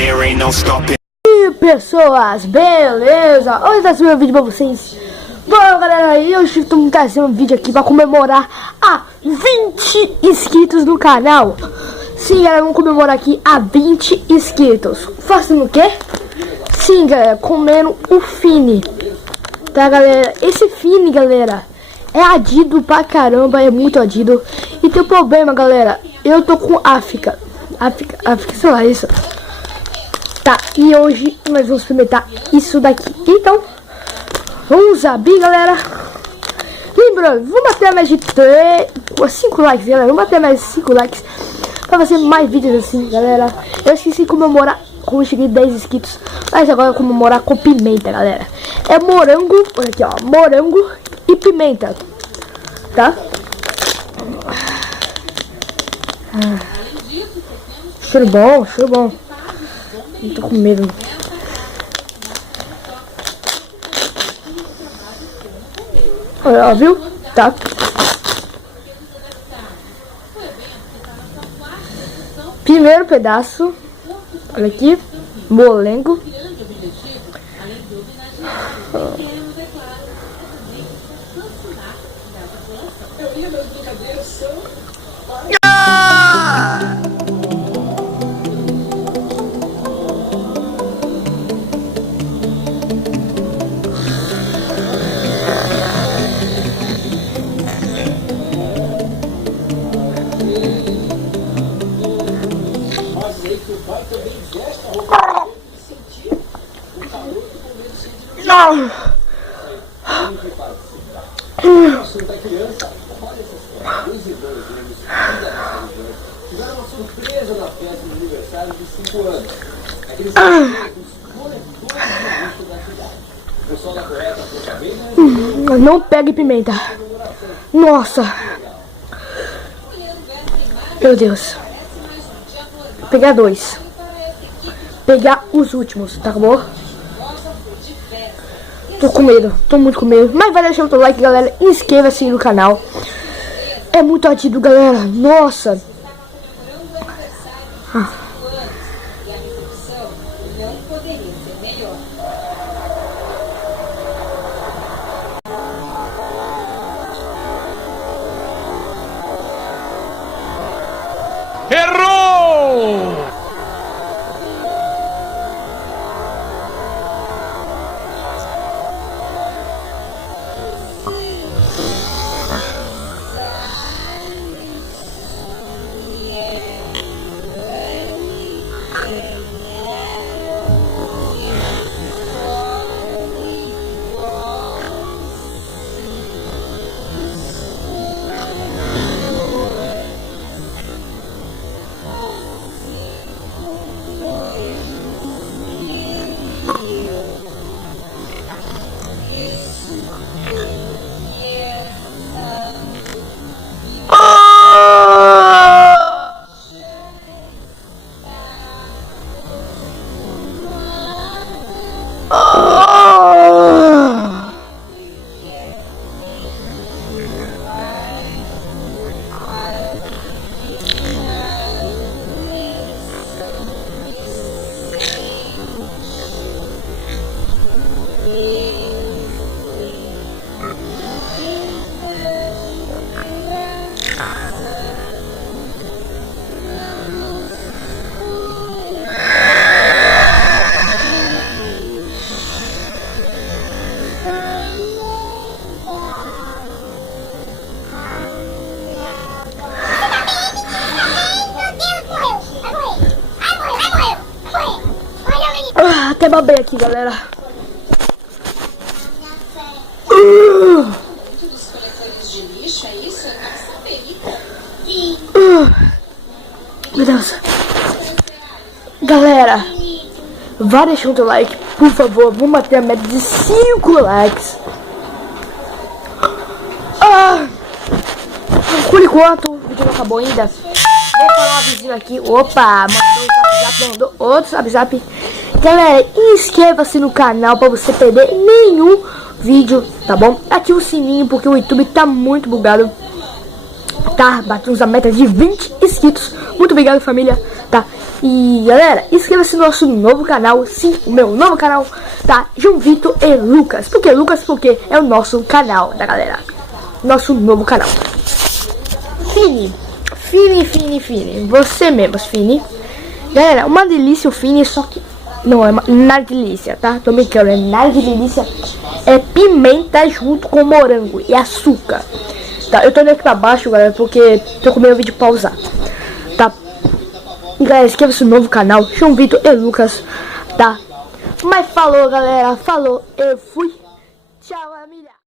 there ain't no stopping. E pessoas, beleza? Hoje tá subindo um vídeo pra vocês. Bom galera, hoje estamos trazendo um vídeo aqui pra comemorar a 20 inscritos no canal. Sim galera, vamos comemorar aqui a 20 inscritos. Fazendo o quê? Sim galera, comendo o Fini. Tá galera, esse Fini galera é adido pra caramba, é muito adido. E tem um problema galera, eu tô com África, sei lá isso. Tá, e hoje nós vamos experimentar isso daqui. Então, vamos abrir, galera. Lembrando, vamos bater a mais de 5 likes, galera. Vamos bater mais de 5 likes pra fazer mais vídeos assim, galera. Eu esqueci de comemorar quando eu cheguei 10 inscritos. Mas agora eu vou comemorar com pimenta, galera. É morango, olha aqui, ó. Morango e pimenta, tá? Cheiro bom, cheiro bom. Eu tô com medo. Olha, ó, viu? Tá. Primeiro pedaço. Olha aqui. Molengo. Não. Não pegue pimenta. Nossa. Meu Deus. Vou pegar 2. Pegar os últimos, tá bom? Tô com medo, tô muito com medo. Mas vai deixar o like, galera. Inscreva-se no canal. É muito adido, galera. Nossa. Errou! Até babei aqui, galera. Meu Deus. Galera, vai deixando o teu like, por favor. Vamos bater a meta de 5 likes. Por enquanto, o vídeo não acabou ainda. Vou falar uma vizinha aqui. Opa, mandou outro zap. Galera, inscreva-se no canal para você perder nenhum vídeo, tá bom? Ative o sininho porque o YouTube tá muito bugado. Tá, batemos a meta de 20 inscritos. Muito obrigado, família. Tá, E galera, inscreva-se no nosso novo canal, sim, o meu novo canal, tá? João Vitor e Lucas. Por que Lucas? Porque é o nosso canal, tá galera? Nosso novo canal. Fini, você mesmo, Fini. Galera, uma delícia o Fini, só que não é na delícia, tá? Tô brincando, é na delícia. É pimenta junto com morango e açúcar. Tá, eu tô indo aqui pra baixo, galera, porque tô com medo de pausar. Tá? E galera, inscreva-se no novo canal, João Vitor e Lucas, tá? Mas falou, galera, falou, eu fui. Tchau, amiga.